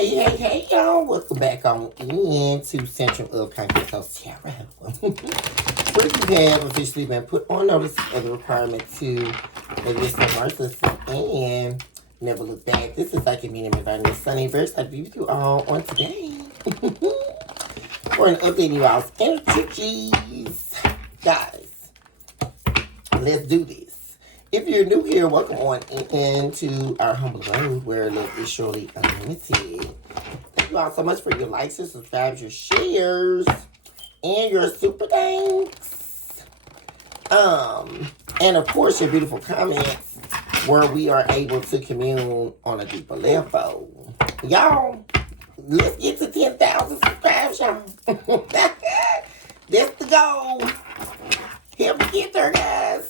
Hey, y'all. Welcome back on into Central of Confront Tarot. Where you have officially been put on notice of the requirement to exist in mercilessly and never look back. This is like a meeting regarding this Sunday verse. I'll be with you all on today. For an update you all's energies. Guys, let's do this. If you're new here, welcome on into our humble abode where love is surely unlimited. Thank you all so much for your likes, your subscribes, your shares, and your super thanks. And of course your beautiful comments where we are able to commune on a deeper level. Y'all, let's get to 10,000 subscribers, y'all. That's the goal. Help me get there, guys.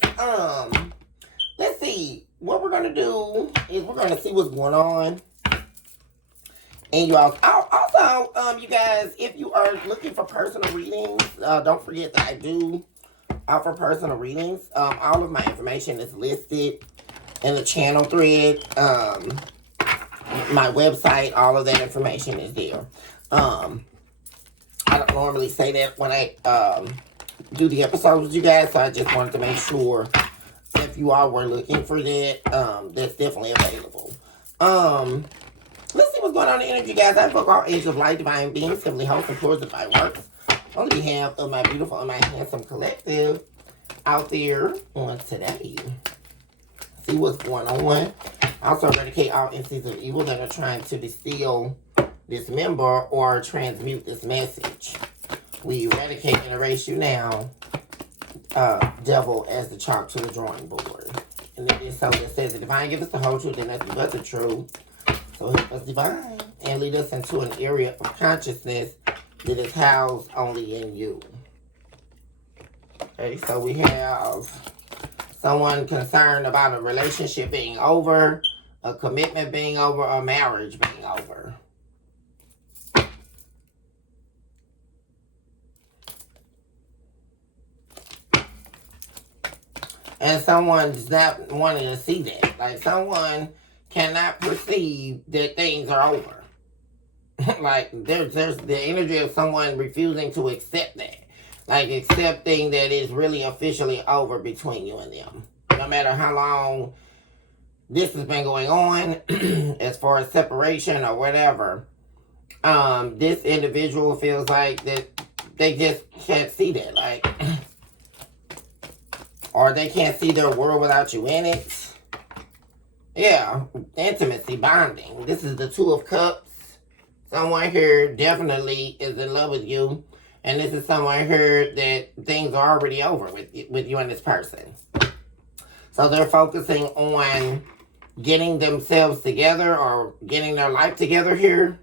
Let's see. What we're gonna do is we're gonna see what's going on. And you all also, you guys, if you are looking for personal readings, don't forget that I do offer personal readings. All of my information is listed in the channel thread. My website, all of that information is there. I don't normally say that when I do the episodes with you guys, so I just wanted to make sure if you all were looking for that, that's definitely available. Let's see what's going on in the energy, guys. I invoke all age of light, divine beings, heavenly hosts, and floors of divine works on behalf of my beautiful and my handsome collective out there on today. See what's going on. Also eradicate all entities of evil that are trying to distill, dismember, or transmute this message. We eradicate and erase you now, devil, as the chalk to the drawing board. And it is so that says the divine give us the whole truth and nothing but the truth. So help us divine and lead us into an area of consciousness that is housed only in you. Okay, so we have someone concerned about a relationship being over, a commitment being over, a marriage being over. And someone's not wanting to see that. Like, someone cannot perceive that things are over. Like, there's the energy of someone refusing to accept that. Like, accepting that it's really officially over between you and them. No matter how long this has been going on, as far as separation or whatever, this individual feels like that they just can't see that. Like, or they can't see their world without you in it. Yeah, intimacy, bonding. This is the Two of Cups. Someone here definitely is in love with you. And this is someone here that things are already over with you and this person. So they're focusing on getting themselves together or getting their life together here.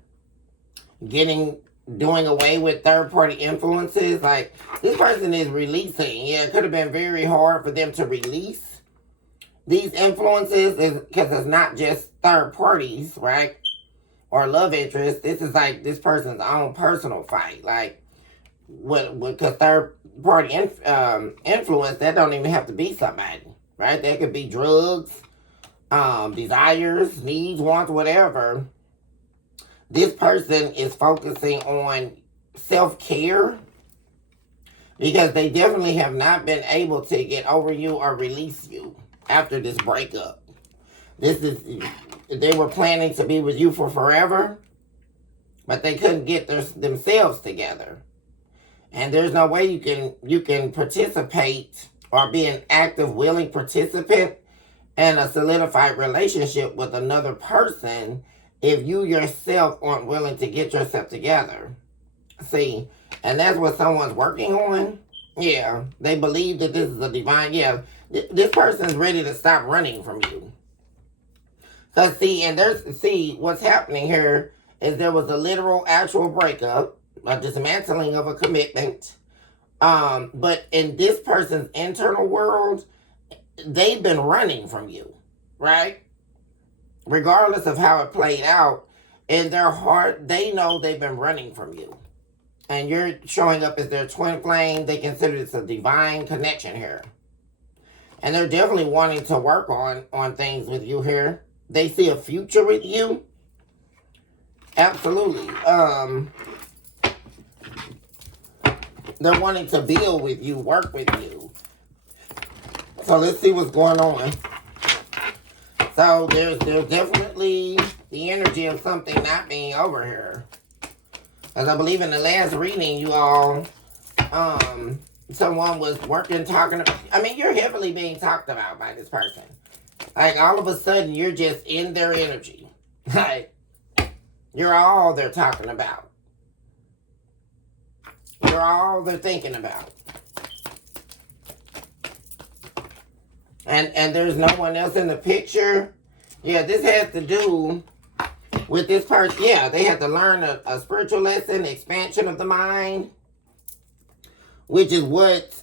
Doing away with third-party influences. Like, this person is releasing. Yeah, it could have been very hard for them to release these influences because it's not just third parties, right? Or love interest. This is like this person's own personal fight. Like, because third-party influence, that don't even have to be somebody, right? That could be drugs, desires, needs, wants, whatever. This person is focusing on self-care because they definitely have not been able to get over you or release you after this breakup. They were planning to be with you for forever, but they couldn't get themselves together. And there's no way you can participate or be an active, willing participant in a solidified relationship with another person if you yourself aren't willing to get yourself together. See, and that's what someone's working on. Yeah, they believe that this is a divine, this person's ready to stop running from you. Because what's happening here is there was a literal, actual breakup, a dismantling of a commitment. But in this person's internal world, they've been running from you, right? Regardless of how it played out, in their heart, they know they've been running from you. And you're showing up as their twin flame. They consider this a divine connection here. And they're definitely wanting to work on things with you here. They see a future with you. Absolutely. They're wanting to build with you, work with you. So let's see what's going on. So there's definitely the energy of something not being over here. As I believe in the last reading, you all, someone was working, talking about, I mean, you're heavily being talked about by this person. Like, all of a sudden, you're just in their energy. Like, you're all they're talking about. You're all they're thinking about. And there's no one else in the picture. Yeah, this has to do with this person. Yeah, they had to learn a spiritual lesson, expansion of the mind, which is what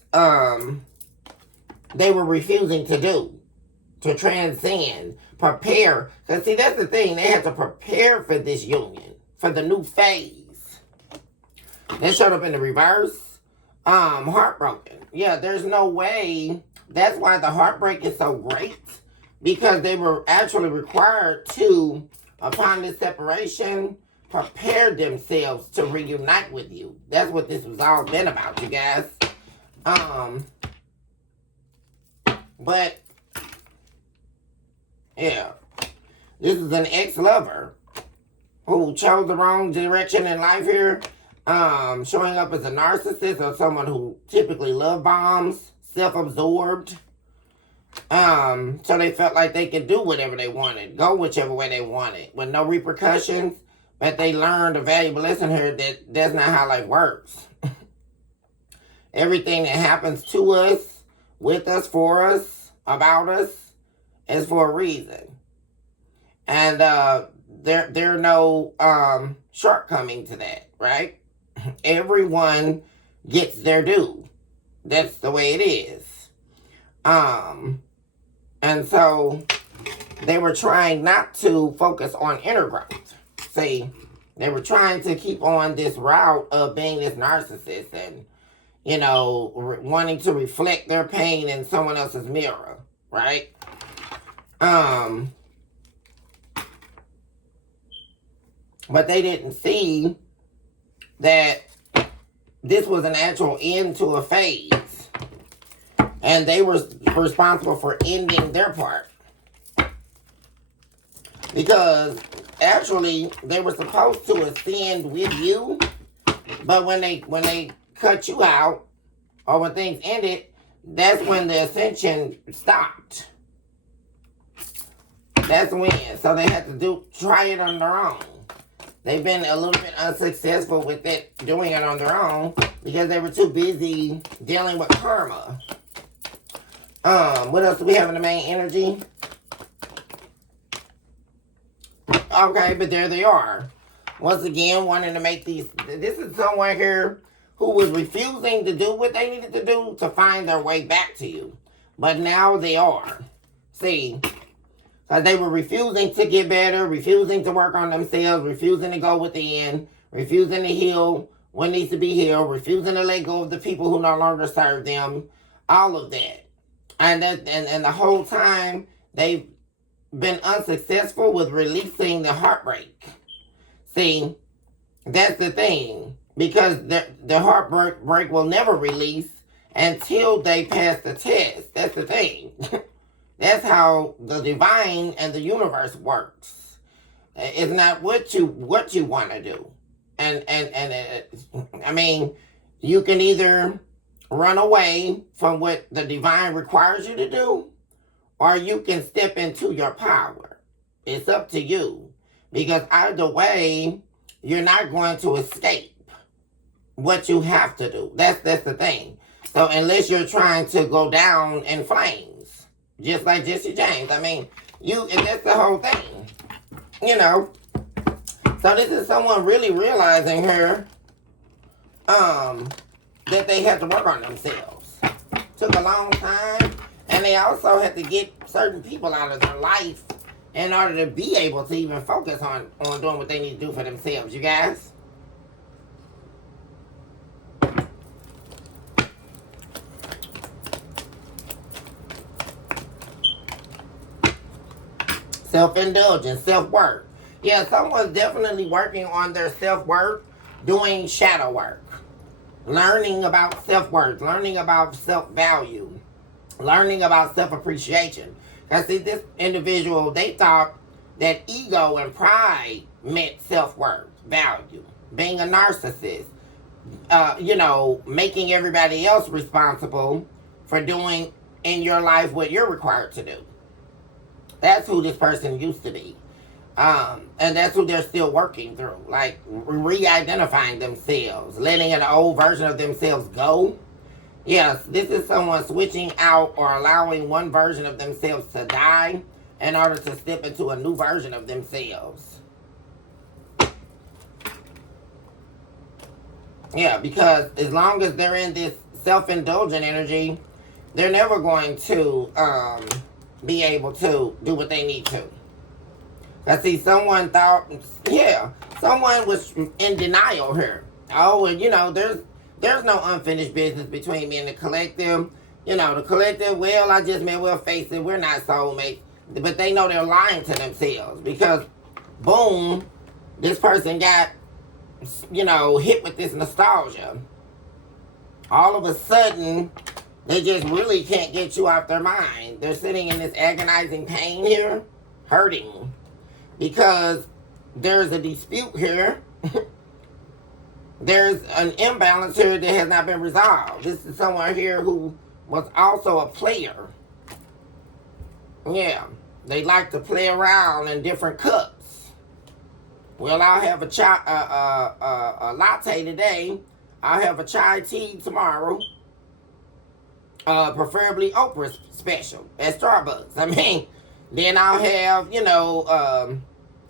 they were refusing to do, to transcend, prepare. Because see, that's the thing. They had to prepare for this union, for the new phase. That showed up in the reverse. Heartbroken. Yeah, there's no way. That's why the heartbreak is so great. Because they were actually required to, upon this separation, prepare themselves to reunite with you. That's what this was all been about, you guys. But, yeah. This is an ex-lover who chose the wrong direction in life here. Showing up as a narcissist or someone who typically love bombs, self-absorbed. So they felt like they could do whatever they wanted, go whichever way they wanted, with no repercussions. But they learned a valuable lesson here that that's not how life works. Everything that happens to us, with us, for us, about us, is for a reason. And there are no shortcoming to that, right? Everyone gets their due. That's the way it is. And so they were trying not to focus on inner growth. See, they were trying to keep on this route of being this narcissist and, you know, wanting to reflect their pain in someone else's mirror, right? But they didn't see that this was an actual end to a phase. And they were responsible for ending their part. Because actually they were supposed to ascend with you, but when they cut you out, or when things ended, that's when the ascension stopped. That's when. So they had to try it on their own. They've been a little bit unsuccessful with it, doing it on their own, because they were too busy dealing with karma. What else do we have in the main energy? Okay, but there they are. Once again, wanting to make these... This is someone here who was refusing to do what they needed to do to find their way back to you. But now they are. See, because they were refusing to get better, refusing to work on themselves, refusing to go within, refusing to heal what needs to be healed, refusing to let go of the people who no longer serve them. All of that. And the whole time, they've been unsuccessful with releasing the heartbreak. See, that's the thing. Because the heartbreak will never release until they pass the test. That's the thing. That's how the divine and the universe works. It's not what you want to do. And I mean, you can either run away from what the divine requires you to do, or you can step into your power. It's up to you. Because either way, you're not going to escape what you have to do. That's the thing. So unless you're trying to go down in flames, just like Jesse James. I mean, that's the whole thing. You know. So this is someone really realizing here, that they had to work on themselves. Took a long time, and they also had to get certain people out of their life in order to be able to even focus on doing what they need to do for themselves, you guys. Self-indulgence, self-worth. Yeah, someone's definitely working on their self-worth, doing shadow work, learning about self-worth, learning about self-value, learning about self-appreciation. Because see, this individual, they thought that ego and pride meant self-worth, value, being a narcissist, making everybody else responsible for doing in your life what you're required to do. That's who this person used to be. And that's who they're still working through. Like re-identifying themselves, letting an old version of themselves go. Yes, this is someone switching out or allowing one version of themselves to die in order to step into a new version of themselves. Yeah, because as long as they're in this self-indulgent energy, they're never going to be able to do what they need to. I see someone thought, someone was in denial here. Oh, and there's no unfinished business between me and the collective. The collective, well, I just may well face it, we're not soulmates. But they know they're lying to themselves because, boom, this person got, hit with this nostalgia. All of a sudden, they just really can't get you off their mind. They're sitting in this agonizing pain here, hurting. Because there's a dispute here. There's an imbalance here that has not been resolved. This is someone here who was also a player. Yeah, they like to play around in different cups. Well, I'll have a latte today. I'll have a chai tea tomorrow. Preferably Oprah special at Starbucks. I mean, then I'll have,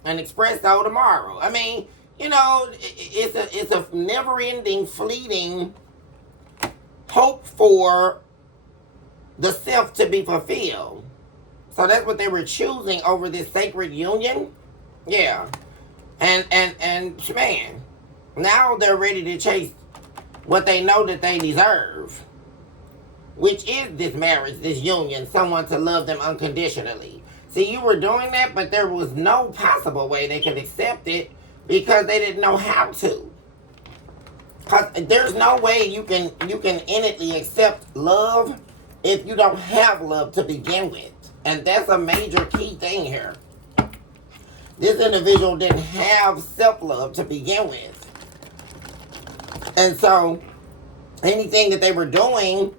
an espresso tomorrow. I mean, it's a never-ending, fleeting hope for the self to be fulfilled. So that's what they were choosing over this sacred union. Yeah. And man, now they're ready to chase what they know that they deserve, which is this marriage, this union, someone to love them unconditionally. See, you were doing that, but there was no possible way they could accept it because they didn't know how to. Because there's no way you can innately accept love if you don't have love to begin with. And that's a major key thing here. This individual didn't have self-love to begin with. And so, anything that they were doing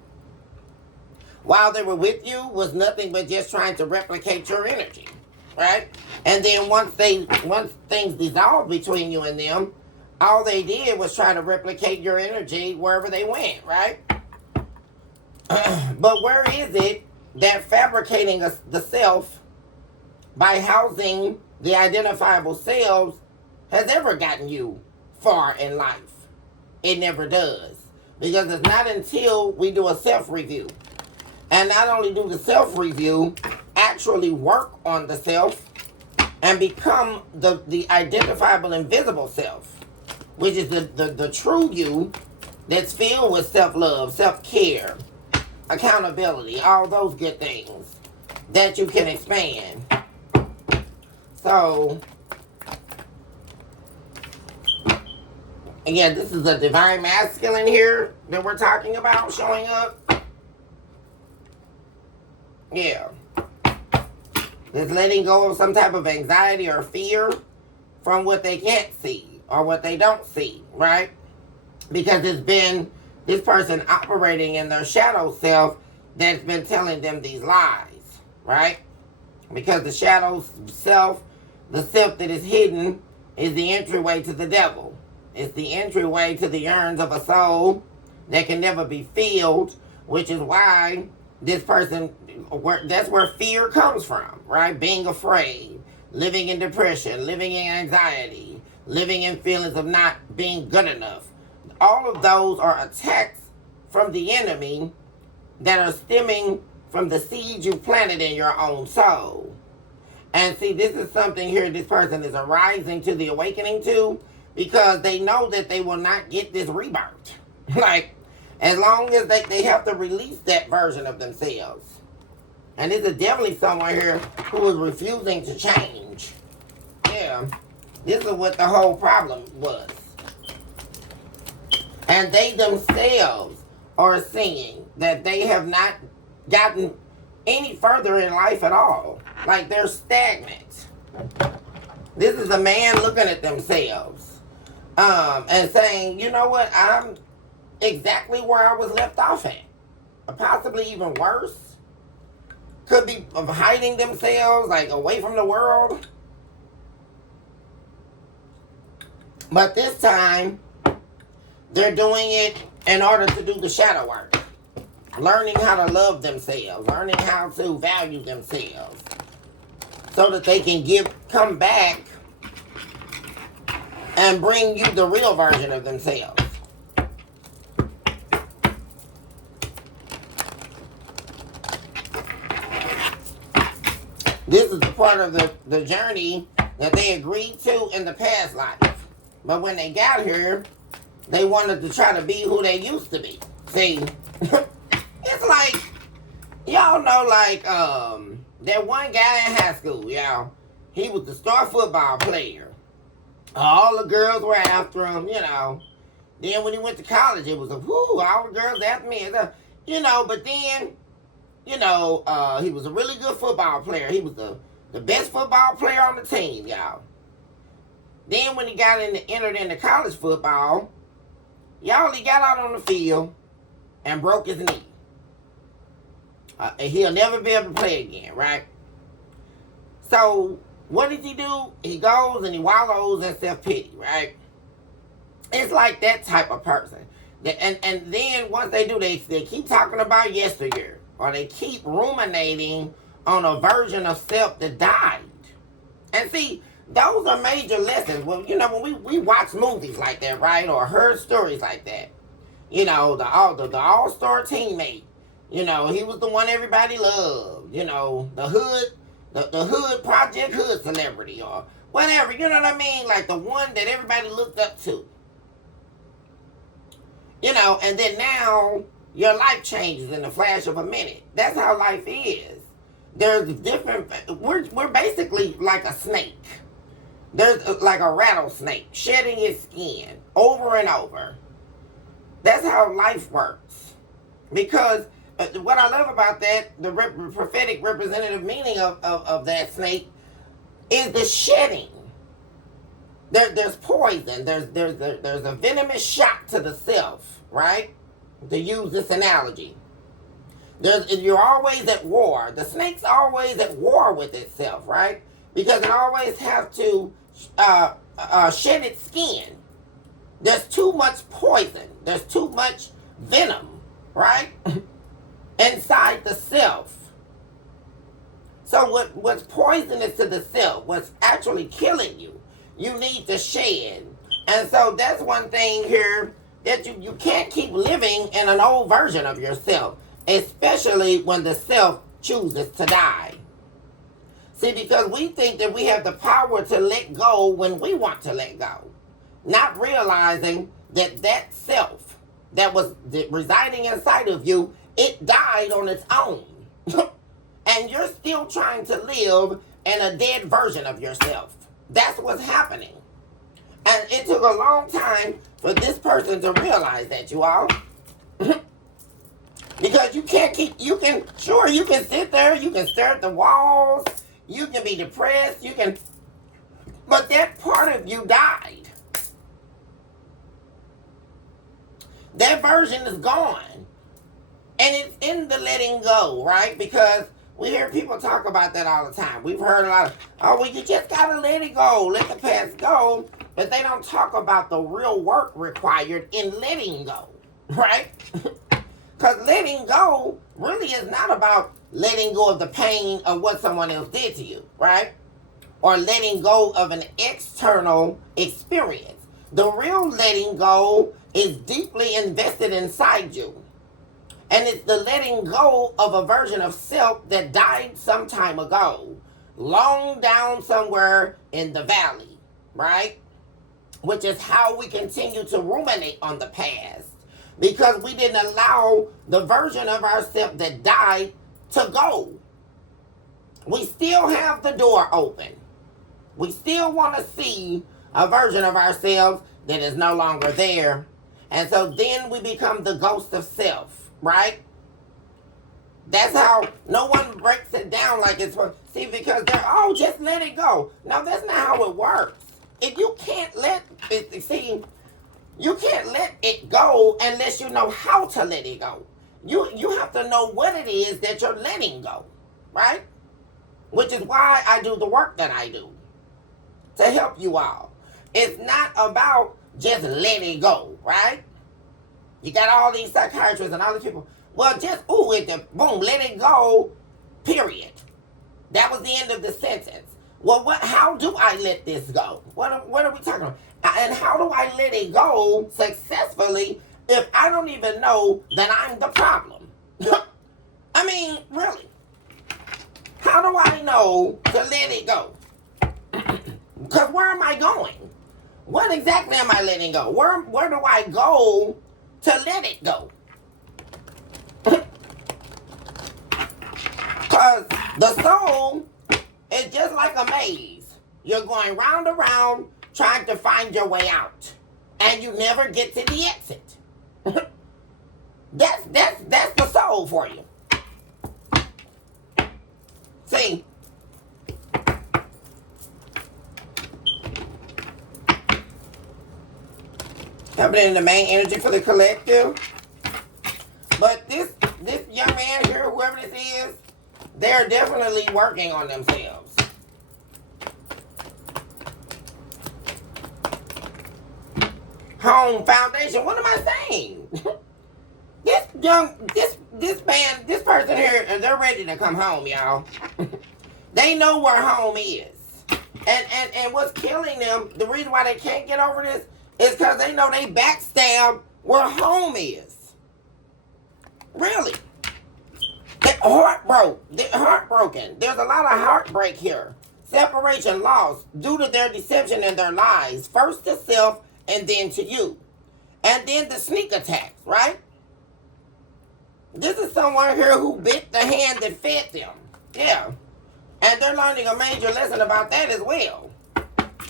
while they were with you was nothing but just trying to replicate your energy, right? And then once things dissolved between you and them, all they did was try to replicate your energy wherever they went, right? But where is it that fabricating the self by housing the identifiable selves has ever gotten you far in life? It never does. Because it's not until we do a self-review. And not only do the self-review, actually work on the self and become the identifiable invisible self, which is the true you that's filled with self-love, self-care, accountability, all those good things that you can expand. So, again, this is a divine masculine here that we're talking about showing up. Yeah. It's letting go of some type of anxiety or fear from what they can't see or what they don't see, right? Because it's been this person operating in their shadow self that's been telling them these lies, right? Because the shadow self, the self that is hidden, is the entryway to the devil. It's the entryway to the yearns of a soul that can never be filled, which is why this person, that's where fear comes from, right? Being afraid, living in depression, living in anxiety, living in feelings of not being good enough. All of those are attacks from the enemy that are stemming from the seeds you planted in your own soul. And see, this is something here this person is arising to the awakening to, because they know that they will not get this rebirth. Like, as long as they have to release that version of themselves. And this is definitely someone here who is refusing to change. Yeah. This is what the whole problem was. And they themselves are seeing that they have not gotten any further in life at all. Like they're stagnant. This is a man looking at themselves and saying, you know what, I'm exactly where I was left off at. Possibly even worse. Could be hiding themselves, like away from the world. But this time, they're doing it in order to do the shadow work. Learning how to love themselves. Learning how to value themselves. So that they can come back and bring you the real version of themselves. This is the part of the journey that they agreed to in the past life. But when they got here, they wanted to try to be who they used to be. See, it's like, y'all know, like, that one guy in high school, y'all. He was the star football player. All the girls were after him, you know. Then when he went to college, it was a whoo, all the girls after me. You know, but then, you know, he was a really good football player. He was the best football player on the team, y'all. Then when he entered into college football, y'all, he got out on the field and broke his knee. And he'll never be able to play again, right? So what does he do? He goes and he wallows in self-pity, right? It's like that type of person. And then once they do, they keep talking about yesteryear. Or they keep ruminating on a version of self that died. And see, those are major lessons. Well, you know, when we watch movies like that, right? Or heard stories like that. You know, the all-star teammate. You know, he was the one everybody loved. You know, the hood Project Hood celebrity or whatever. You know what I mean? Like the one that everybody looked up to. You know, and then now your life changes in the flash of a minute. That's how life is. There's different. We're basically like a snake. There's like a rattlesnake shedding its skin over and over. That's how life works. Because what I love about that, the prophetic representative meaning of that snake, is the shedding. There's poison. There's a venomous shot to the self, right? To use this analogy. You're always at war. The snake's always at war with itself, right? Because it always has to shed its skin. There's too much poison. There's too much venom, right? Inside the self. So what's poisonous to the self, what's actually killing you, you need to shed. And so that's one thing here, that you can't keep living in an old version of yourself, especially when the self chooses to die. See, because we think that we have the power to let go when we want to let go, not realizing that self that was residing inside of you, it died on its own. And you're still trying to live in a dead version of yourself. That's what's happening. And it took a long time for this person to realize that, you all. Because you can sit there, you can stare at the walls, you can be depressed, but that part of you died. That version is gone. And it's in the letting go, right? Because we hear people talk about that all the time. We've heard a lot of, oh, well, you just gotta let it go, let the past go. But they don't talk about the real work required in letting go, right? Because letting go really is not about letting go of the pain of what someone else did to you, right? Or letting go of an external experience. The real letting go is deeply invested inside you. And it's the letting go of a version of self that died some time ago, long down somewhere in the valley, right? Which is how we continue to ruminate on the past, because we didn't allow the version of ourselves that died to go. We still have the door open. We still want to see a version of ourselves that is no longer there. And so then we become the ghost of self, right? That's how no one breaks it down like it's, see, because they're, oh, just let it go. No, that's not how it works. If you can't let it, see, you can't let it go unless you know how to let it go. You have to know what it is that you're letting go, right? Which is why I do the work that I do, to help you all. It's not about just letting it go, right? You got all these psychiatrists and all these people. Well, just, ooh, boom, let it go, period. That was the end of the sentence. Well, how do I let this go? What are we talking about? And how do I let it go successfully if I don't even know that I'm the problem? I mean, really. How do I know to let it go? Because where am I going? What exactly am I letting go? Where do I go to let it go? Because the soul is just like a maze. You're going round and round trying to find your way out. And you never get to the exit. That's the soul for you. See? Coming in the main energy for the collective. But this young man here, whoever this is, they're definitely working on themselves. Home foundation. What am I saying? This person here, they're ready to come home, y'all. They know where home is. And what's killing them, the reason why they can't get over this is because they know they backstab where home is. Really. They're heartbroken. There's a lot of heartbreak here. Separation, loss, due to their deception and their lies. First to self and then to you. And then the sneak attacks, right? This is someone here who bit the hand that fed them. Yeah. And they're learning a major lesson about that as well.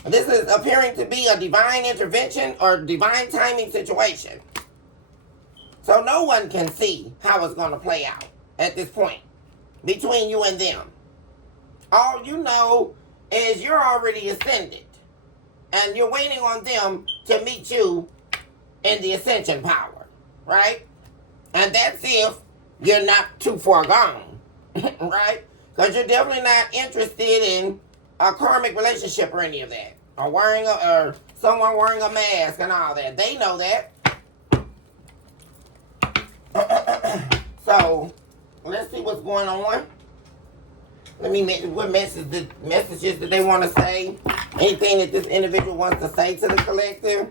This is appearing to be a divine intervention or divine timing situation. So no one can see how it's going to play out at this point between you and them. All you know is you're already ascended. And you're waiting on them to meet you in the ascension power. Right? And that's if you're not too far gone. Right? Because you're definitely not interested in a karmic relationship or any of that. Or someone wearing a mask and all that. They know that. So, let's see what's going on. Let me what messages that they want to say. Anything that this individual wants to say to the collective.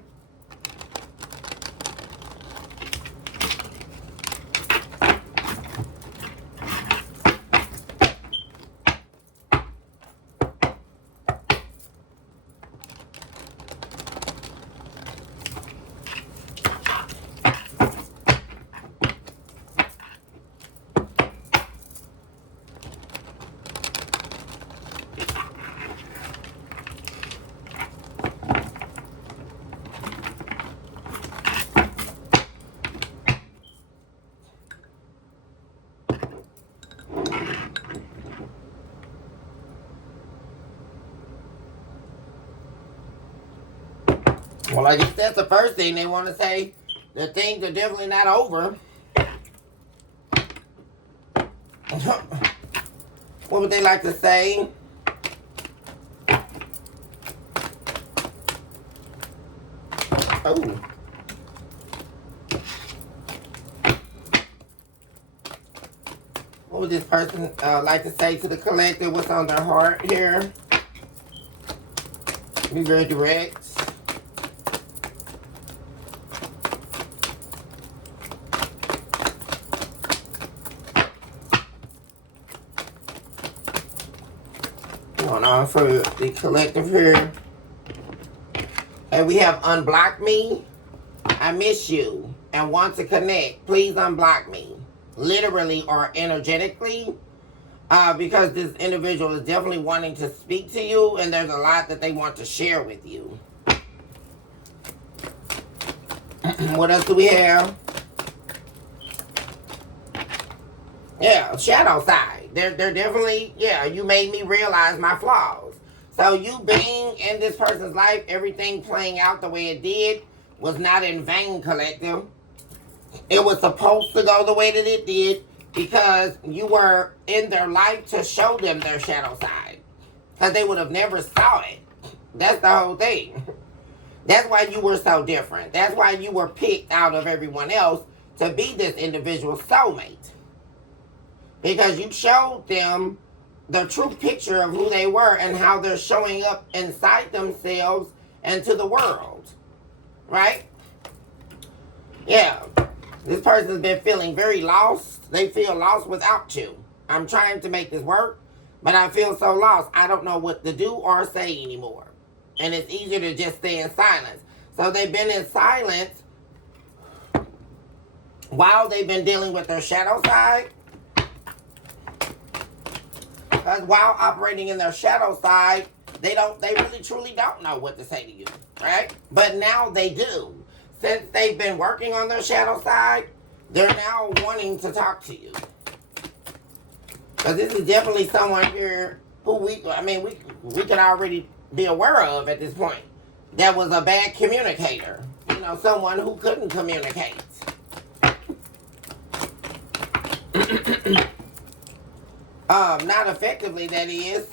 Well, I guess that's the first thing they want to say. The things are definitely not over. What would they like to say? Oh. What would this person like to say to the collective? What's on their heart here? Be very direct. Going on for the collective here. And we have unblock me. I miss you and want to connect. Please unblock me. Literally or energetically. Because this individual is definitely wanting to speak to you and there's a lot that they want to share with you. What else do we have? Yeah, shadow side. They're definitely, yeah, you made me realize my flaws. So you being in this person's life, everything playing out the way it did was not in vain, collective. It was supposed to go the way that it did because you were in their life to show them their shadow side. Because they would have never saw it. That's the whole thing. That's why you were so different. That's why you were picked out of everyone else to be this individual soulmate. Because you showed them the true picture of who they were and how they're showing up inside themselves and to the world. Right? Yeah. This person's been feeling very lost. They feel lost without you. I'm trying to make this work, but I feel so lost. I don't know what to do or say anymore. And it's easier to just stay in silence. So they've been in silence while they've been dealing with their shadow side. Because while operating in their shadow side, they really truly don't know what to say to you, right? But now they do. Since they've been working on their shadow side, they're now wanting to talk to you. Because this is definitely someone here who we can already be aware of at this point. That was a bad communicator. You know, someone who couldn't communicate. Not effectively, that is.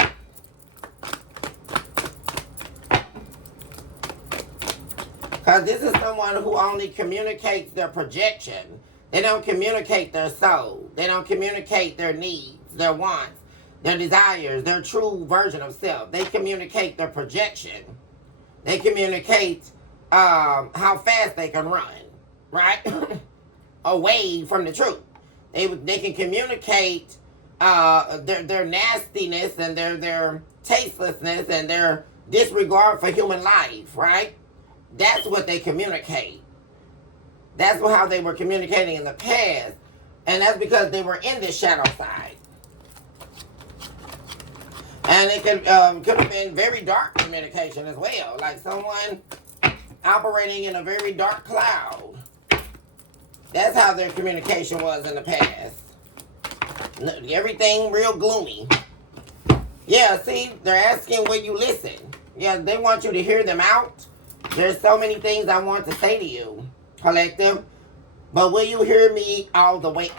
Because this is someone who only communicates their projection. They don't communicate their soul. They don't communicate their needs, their wants, their desires, their true version of self. They communicate their projection. They communicate how fast they can run, right? Away from the truth. They can communicate their nastiness and their tastelessness and their disregard for human life, right? That's what they communicate. That's how they were communicating in the past. And that's because they were in the shadow side. And it could have been very dark communication as well. Like someone operating in a very dark cloud. That's how their communication was in the past. Everything real gloomy. Yeah, see, they're asking will you listen. Yeah, they want you to hear them out. There's so many things I want to say to you, collective. But will you hear me all the way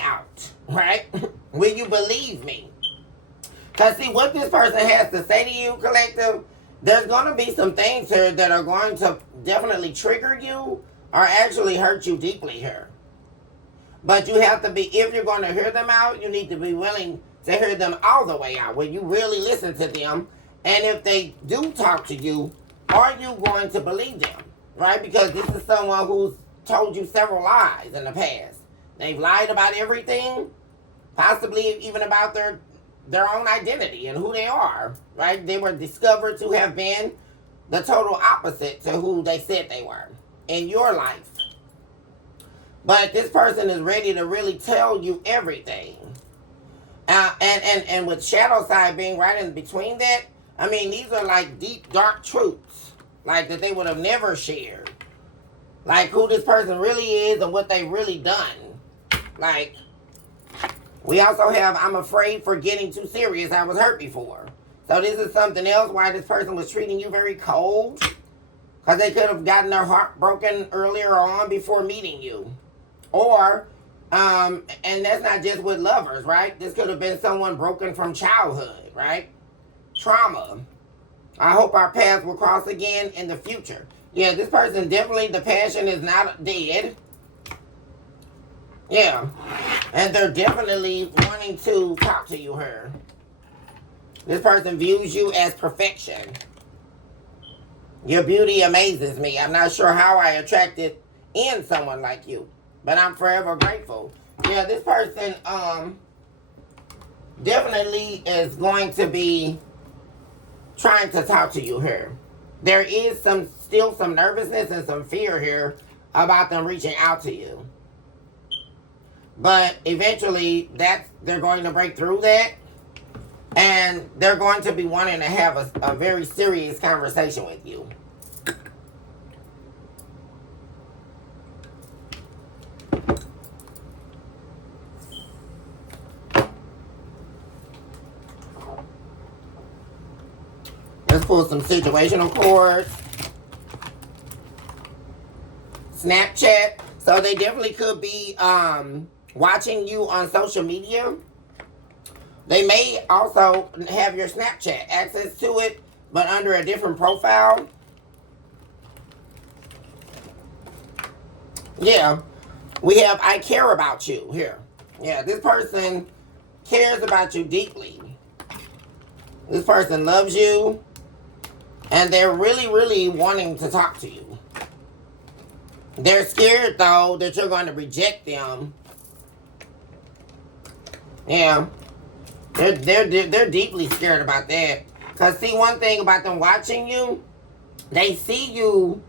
out, right? Will you believe me? Because see, what this person has to say to you, collective, there's going to be some things here that are going to definitely trigger you or actually hurt you deeply here. But you have to be, if you're going to hear them out, you need to be willing to hear them all the way out, where you really listen to them. And if they do talk to you, are you going to believe them, right? Because this is someone who's told you several lies in the past. They've lied about everything, possibly even about their own identity and who they are, right? They were discovered to have been the total opposite to who they said they were in your life. But this person is ready to really tell you everything. And with shadow side being right in between that, I mean, these are like deep, dark truths, like that they would have never shared. Like who this person really is and what they've really done. Like, we also have, I'm afraid for getting too serious. I was hurt before. So this is something else why this person was treating you very cold. Because they could have gotten their heart broken earlier on before meeting you. Or, and that's not just with lovers, right? This could have been someone broken from childhood, right? Trauma. I hope our paths will cross again in the future. Yeah, this person definitely, the passion is not dead. Yeah. And they're definitely wanting to talk to you here. This person views you as perfection. Your beauty amazes me. I'm not sure how I attracted in someone like you, but I'm forever grateful. Yeah, this person definitely is going to be trying to talk to you here. There is still some nervousness and some fear here about them reaching out to you. But eventually they're going to break through that. And they're going to be wanting to have a very serious conversation with you. pull some situational cards. Snapchat. So they definitely could be watching you on social media. They may also have your Snapchat, access to it, but under a different profile. Yeah. We have I care about you here. Yeah, this person cares about you deeply. This person loves you. And they're really, really wanting to talk to you. They're scared, though, that you're going to reject them. Yeah. They're deeply scared about that. Because, see, one thing about them watching you, they see you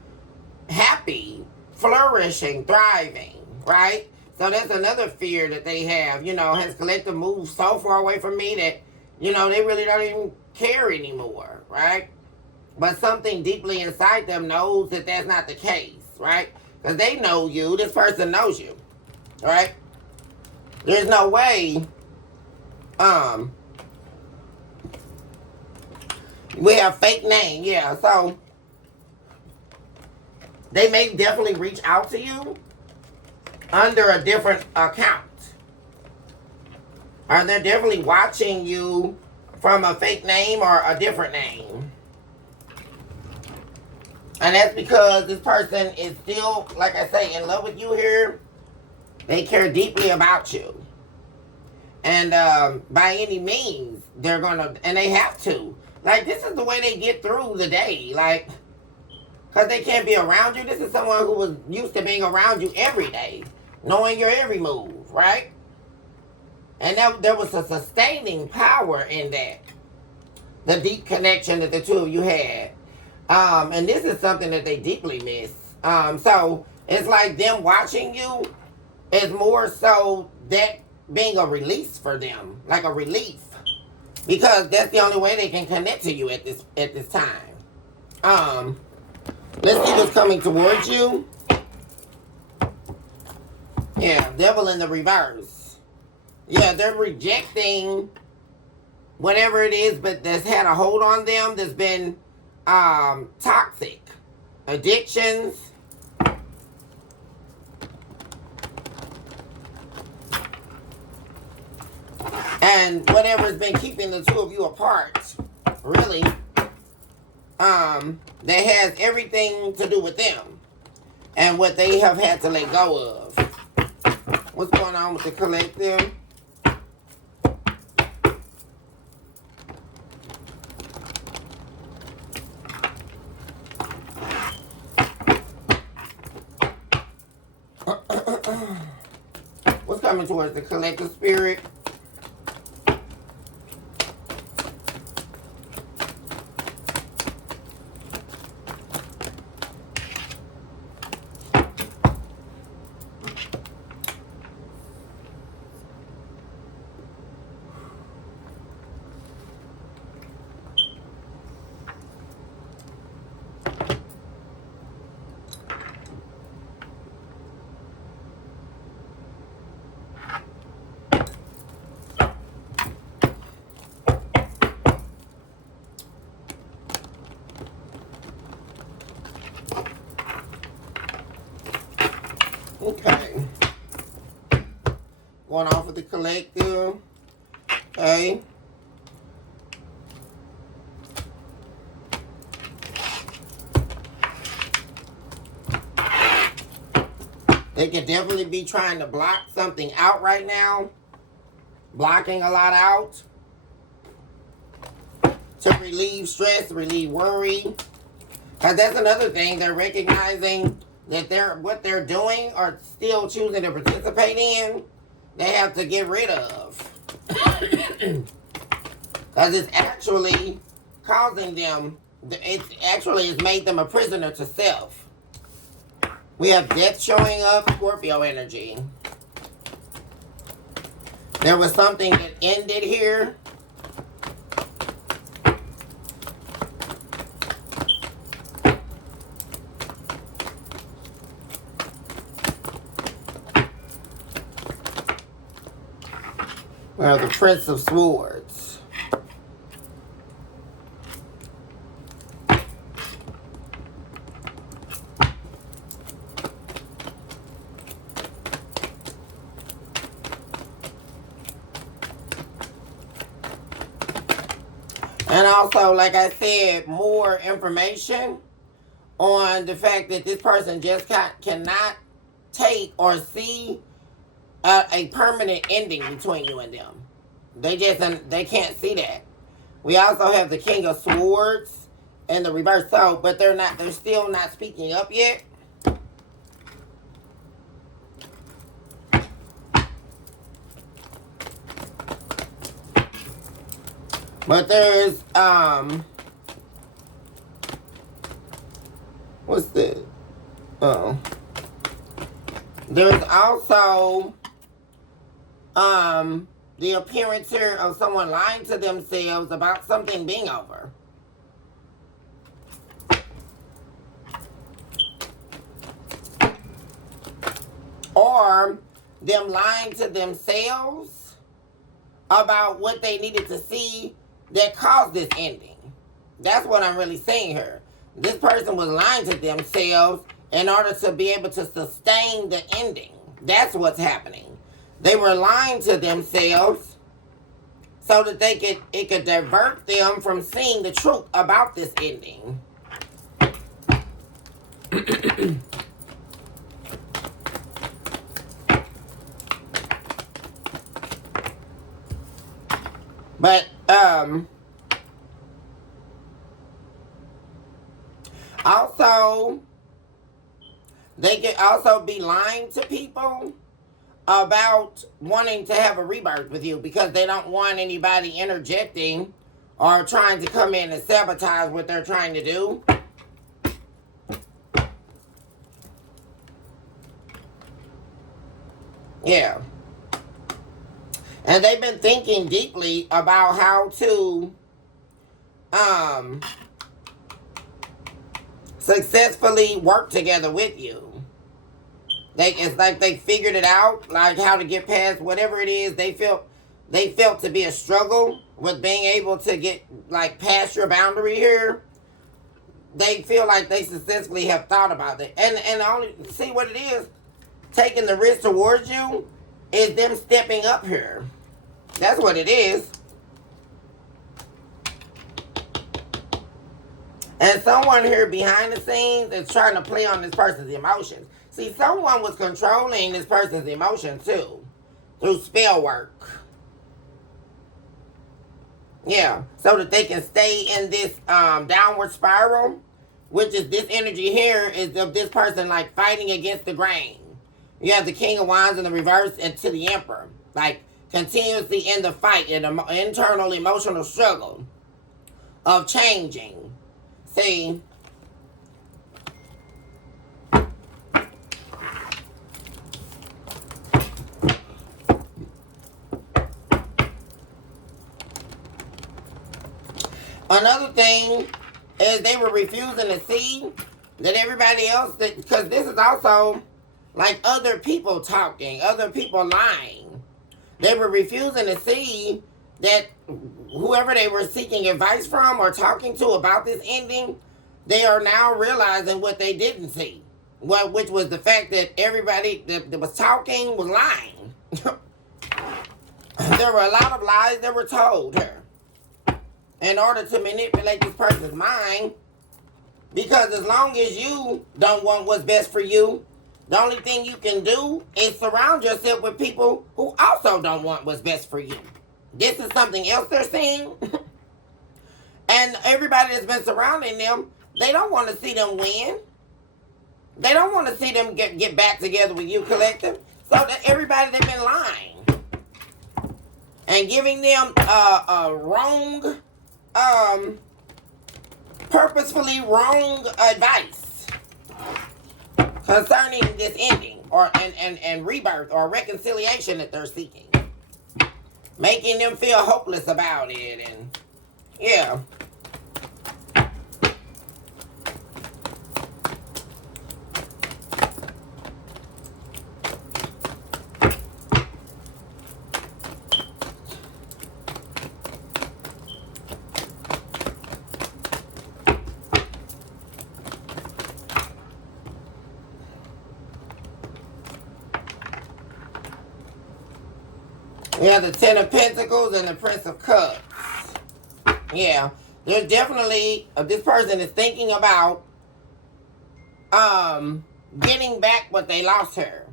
happy, flourishing, thriving, right? So that's another fear that they have. You know, has Collective moved so far away from me that, you know, they really don't even care anymore, right? But something deeply inside them knows that that's not the case, right? Because they know you. This person knows you, right? There's no way. We have fake name, yeah. So they may definitely reach out to you under a different account. Or they're definitely watching you from a fake name or a different name. And that's because this person is still, like I say, in love with you here. They care deeply about you. And by any means, they're going to, and they have to. Like, this is the way they get through the day. Like, because they can't be around you. This is someone who was used to being around you every day. Knowing your every move, right? And there was a sustaining power in that. The deep connection that the two of you had. And this is something that they deeply miss. So it's like them watching you is more so that being a release for them, like a relief, because that's the only way they can connect to you at this time. Let's see what's coming towards you. Yeah, devil in the reverse. Yeah, they're rejecting whatever it is, but that's had a hold on them. That's been toxic addictions, and whatever's been keeping the two of you apart, really, that has everything to do with them and what they have had to let go of. What's going on with the collective? What's coming towards the collective spirit? Okay. Going off with the collective. Okay. They could definitely be trying to block something out right now. Blocking a lot out. To relieve stress, relieve worry. Because that's another thing. They're recognizing that what they're doing or still choosing to participate in, they have to get rid of. Because it's actually causing them, it actually has made them a prisoner to self. We have death showing up, Scorpio energy. There was something that ended here. Well, the Prince of Swords. also, like I said, more information on the fact that this person just cannot take or see a permanent ending between you and them. They can't see that. We also have the King of Swords and the reverse. So, but they're still not speaking up yet. But there's what's this? Oh. There's also the appearance here of someone lying to themselves about something being over. Or them lying to themselves about what they needed to see that caused this ending. That's what I'm really saying here. This person was lying to themselves in order to be able to sustain the ending. That's what's happening. They were lying to themselves so that it could divert them from seeing the truth about this ending. But also, they could also be lying to people about wanting to have a rebirth with you because they don't want anybody interjecting or trying to come in and sabotage what they're trying to do. Yeah. And they've been thinking deeply about how to successfully work together with you. It's like they figured it out, like how to get past whatever it is they felt to be a struggle with being able to get like past your boundary here. They feel like they successfully have thought about it. And only see what it is, taking the risk towards you is them stepping up here. That's what it is. And someone here behind the scenes is trying to play on this person's emotions. See, someone was controlling this person's emotions too, through spell work. Yeah, so that they can stay in this downward spiral, which is this energy here is of this person like fighting against the grain. You have the King of Wands in the reverse and to the Emperor, like continuously in the fight, in an internal emotional struggle of changing. See, another thing is they were refusing to see that everybody else, because this is also like other people talking, other people lying. They were refusing to see that whoever they were seeking advice from or talking to about this ending, they are now realizing what they didn't see. Which was the fact that everybody that was talking was lying. There were a lot of lies that were told her in order to manipulate this person's mind, because as long as you don't want what's best for you, the only thing you can do is surround yourself with people who also don't want what's best for you. This is something else they're seeing. And everybody that's been surrounding them, they don't want to see them win. They don't want to see them get back together with you, collective. So that everybody that's been lying and giving them wrong, purposefully wrong advice concerning this ending or and rebirth or reconciliation that they're seeking, making them feel hopeless about it. And yeah, yeah, the Ten of Pentacles and the Prince of Cups. Yeah. There's definitely, this person is thinking about getting back what they lost here.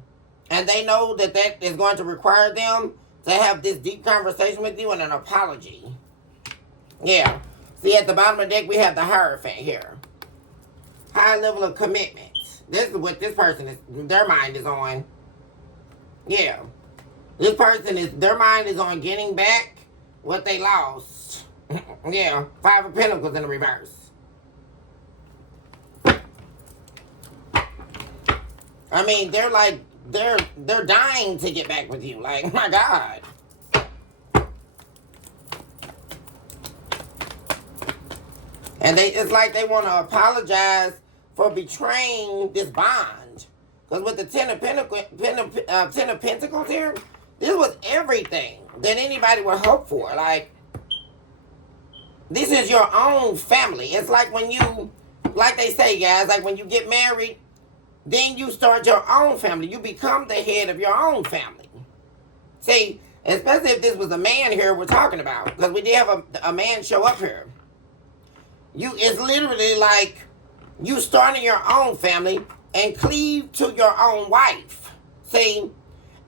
And they know that that is going to require them to have this deep conversation with you and an apology. Yeah. See, at the bottom of the deck, we have the Hierophant here. High level of commitment. This is what this person is, their mind is on. Yeah. This person is, their mind is on getting back what they lost. Yeah. Five of Pentacles in the reverse. I mean, they're like, they're dying to get back with you. Like, my God. And it's like they want to apologize for betraying this bond. Because with the Ten of Pentacles here, this was everything that anybody would hope for. Like, this is your own family. It's like when you, like they say, guys, like when you get married, then you start your own family. You become the head of your own family. See, especially if this was a man here we're talking about. Because we did have a man show up here. It's literally like you starting your own family and cleave to your own wife. See?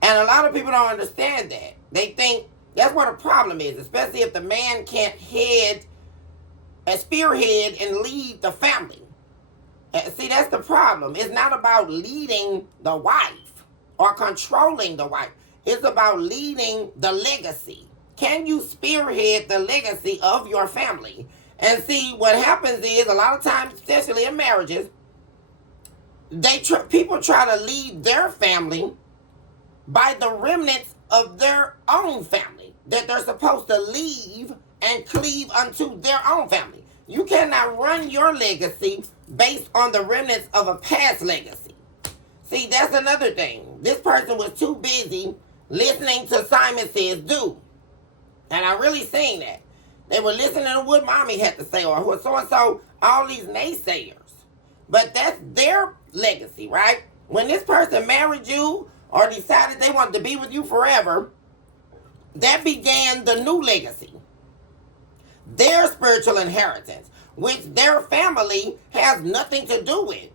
And a lot of people don't understand that. They think that's what a problem is, especially if the man can't spearhead and lead the family. See, that's the problem. It's not about leading the wife or controlling the wife. It's about leading the legacy. Can you spearhead the legacy of your family? And see, what happens is, a lot of times, especially in marriages, people try to lead their family by the remnants of their own family that they're supposed to leave and cleave unto their own family. You cannot run your legacy based on the remnants of a past legacy. See, that's another thing. This person was too busy listening to Simon Says Do. And I really seen that. They were listening to what mommy had to say, or who so-and-so, all these naysayers. But that's their legacy, right? When this person married you or decided they wanted to be with you forever, that began the new legacy. Their spiritual inheritance, which their family has nothing to do with.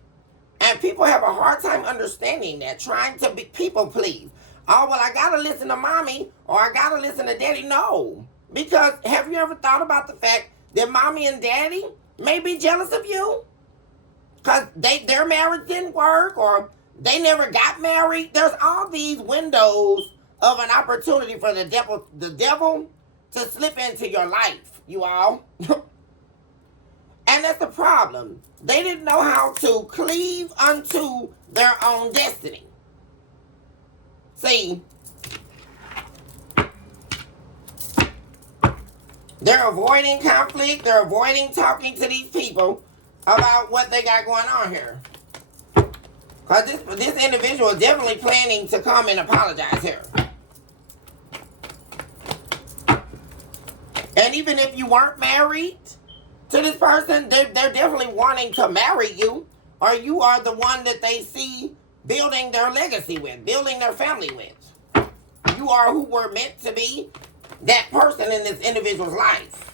And people have a hard time understanding that, trying to be people please. Oh, well, I got to listen to mommy or I got to listen to daddy. No. Because have you ever thought about the fact that mommy and daddy may be jealous of you? Because their marriage didn't work or they never got married. There's all these windows of an opportunity for the devil to slip into your life, you all. And that's the problem. They didn't know how to cleave unto their own destiny. See, they're avoiding conflict. They're avoiding talking to these people about what they got going on here. Because this individual is definitely planning to come and apologize here. And even if you weren't married to this person, they're definitely wanting to marry you. Or you are the one that they see building their legacy with, building their family with. You are who were meant to be that person in this individual's life.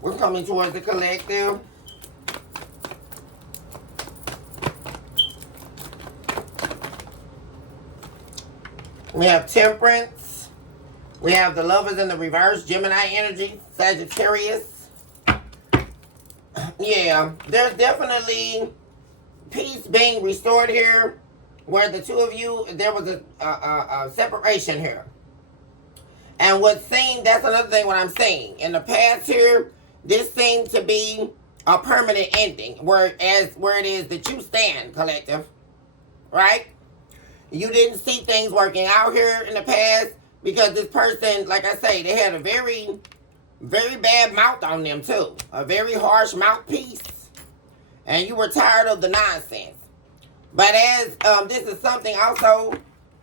We're coming towards the collective. We have Temperance. We have the Lovers in the reverse, Gemini energy, Sagittarius. Yeah, there's definitely peace being restored here, where the two of you, there was a separation here. And what seemed, that's another thing what I'm saying. In the past here, this seemed to be a permanent ending, where it is that you stand, collective, right? You didn't see things working out here in the past because this person, like I say, they had a very, very bad mouth on them too. A very harsh mouthpiece. And you were tired of the nonsense. But as this is something also,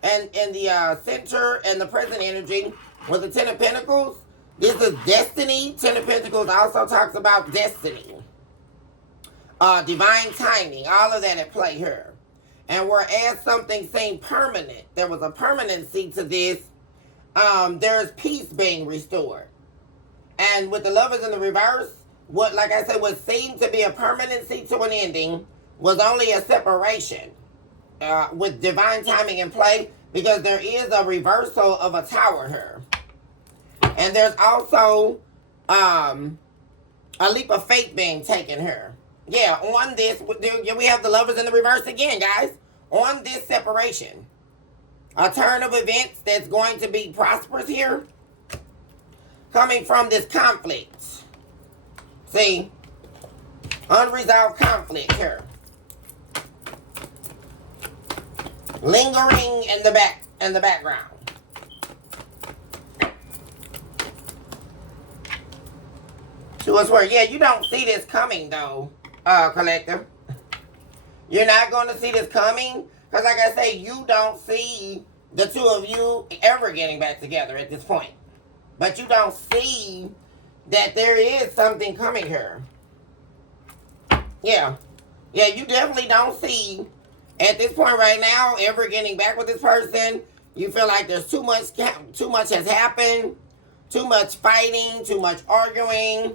And in the center and the present energy with the Ten of Pentacles, this is destiny. Ten of Pentacles also talks about destiny. Divine timing, all of that at play here. And whereas something seemed permanent, there was a permanency to this, there's peace being restored. And with the Lovers in the reverse, what, like I said, what seemed to be a permanency to an ending was only a separation with divine timing in play, because there is a reversal of a tower here. And there's also a leap of faith being taken here. Yeah, on this, we have the Lovers in the reverse again, guys. On this separation. A turn of events that's going to be prosperous here. Coming from this conflict. See? Unresolved conflict here. Lingering in the background. To us where, yeah, you don't see this coming though, collective. You're not going to see this coming. Because like I say, you don't see the two of you ever getting back together at this point. But you don't see that there is something coming here. Yeah. Yeah, you definitely don't see at this point right now ever getting back with this person. You feel like there's too much has happened. Too much fighting, too much arguing,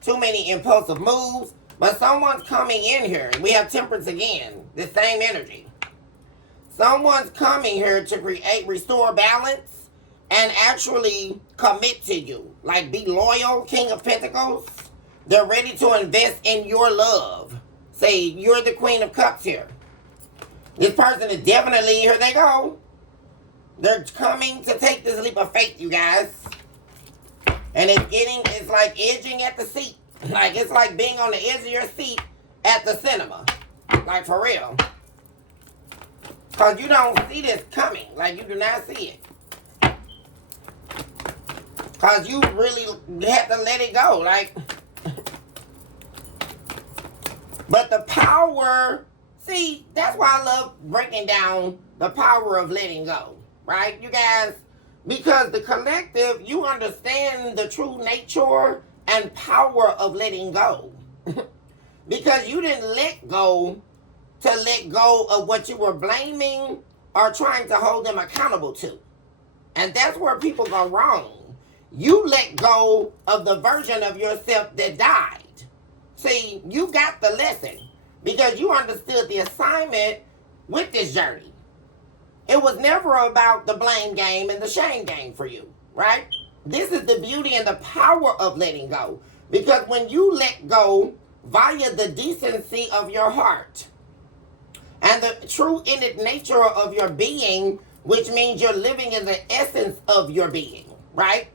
too many impulsive moves. But someone's coming in here. We have Temperance again. The same energy. Someone's coming here to restore balance and actually commit to you. Like be loyal, King of Pentacles. They're ready to invest in your love. Say, you're the Queen of Cups here. This person is definitely, here they go. They're coming to take this leap of faith, you guys. And it's like edging at the seat. Like, it's like being on the edge of your seat at the cinema. Like, for real. Because you don't see this coming. Like, you do not see it. Because you really have to let it go. Like, but the power, see, that's why I love breaking down the power of letting go. Right, you guys? Because the collective, you understand the true nature and power of letting go. Because you didn't let go to let go of what you were blaming or trying to hold them accountable to. And that's where people go wrong. You let go of the version of yourself that died. See, you got the lesson because you understood the assignment with this journey. It was never about the blame game and the shame game for you, right? This is the beauty and the power of letting go. Because when you let go via the decency of your heart and the true innate nature of your being, which means you're living in the essence of your being, right?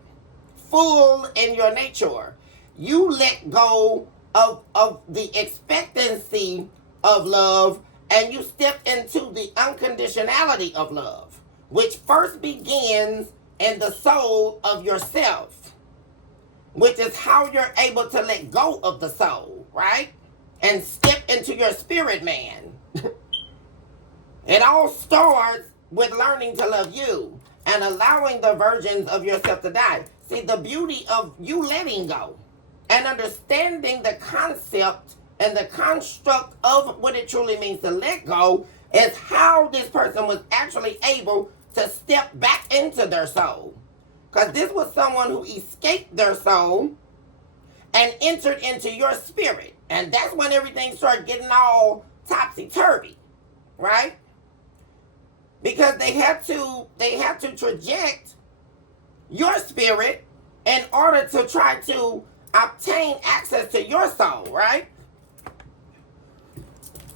Full in your nature. You let go of the expectancy of love and you step into the unconditionality of love, which first begins in the soul of yourself, which is how you're able to let go of the soul, right? And step into your spirit man. It all starts with learning to love you and allowing the versions of yourself to die. See, the beauty of you letting go and understanding the concept and the construct of what it truly means to let go is how this person was actually able to step back into their soul. Because this was someone who escaped their soul and entered into your spirit. And that's when everything started getting all topsy-turvy, right? Because they had to traject your spirit in order to try to obtain access to your soul, right?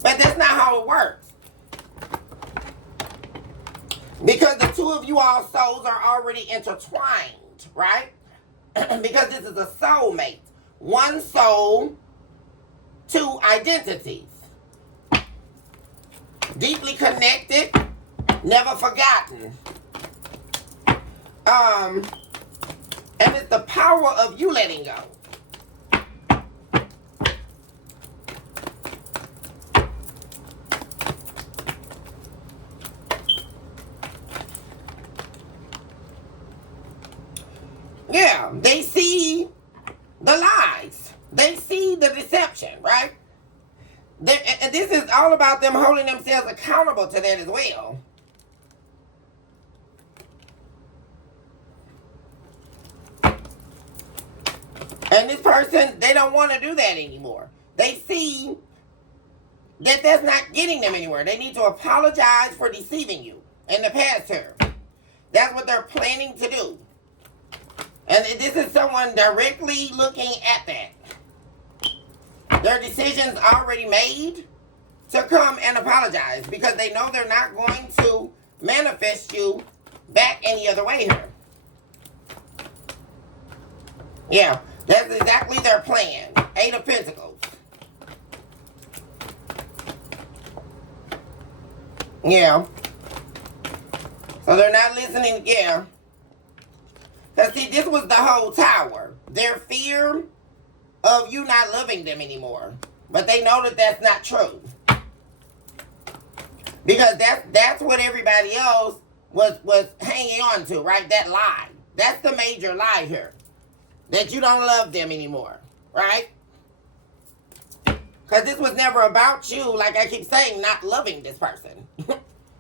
But that's not how it works. Because the two of you all souls are already intertwined, right? Because this is a soulmate. One soul, two identities. Deeply connected, never forgotten. And it's the power of you letting go. Yeah, they see the lies. They see the deception, right? And this is all about them holding themselves accountable to that as well. And this person, they don't want to do that anymore. They see that that's not getting them anywhere. They need to apologize for deceiving you in the past term. That's what they're planning to do. And this is someone directly looking at that. Their decision's already made to come and apologize because they know they're not going to manifest you back any other way here. Yeah, that's exactly their plan. 8 of Pentacles. Yeah. So they're not listening. Yeah. Because see, this was the whole Tower. Their fear of you not loving them anymore. But they know that that's not true. Because that's what everybody else was hanging on to, right? That lie. That's the major lie here. That you don't love them anymore, right? Because this was never about you, like I keep saying, not loving this person.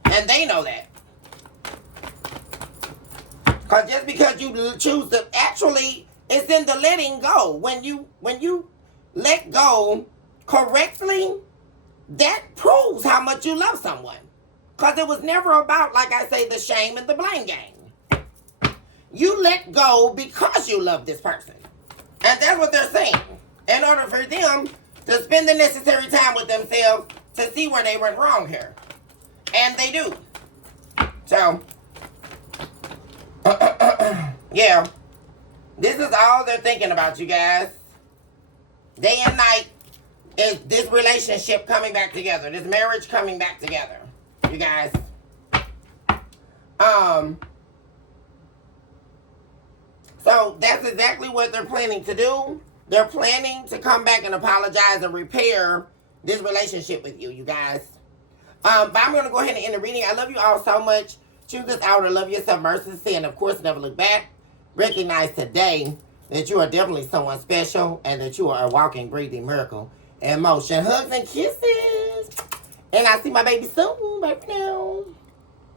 And they know that. Because just because you choose to, actually, it's in the letting go. When you let go correctly, that proves how much you love someone. Because it was never about, like I say, the shame and the blame game. You let go because you love this person. And that's what they're saying. In order for them to spend the necessary time with themselves to see where they went wrong here. And they do. So, yeah. This is all they're thinking about, you guys. Day and night is this relationship coming back together. This marriage coming back together. You guys. So that's exactly what they're planning to do. They're planning to come back and apologize and repair this relationship with you, you guys. But I'm going to go ahead and end the reading. I love you all so much. Choose this hour to love yourself, mercilessly, and of course, never look back. Recognize today that you are definitely someone special and that you are a walking, breathing miracle in motion. Hugs and kisses. And I'll see my baby soon. Bye for now.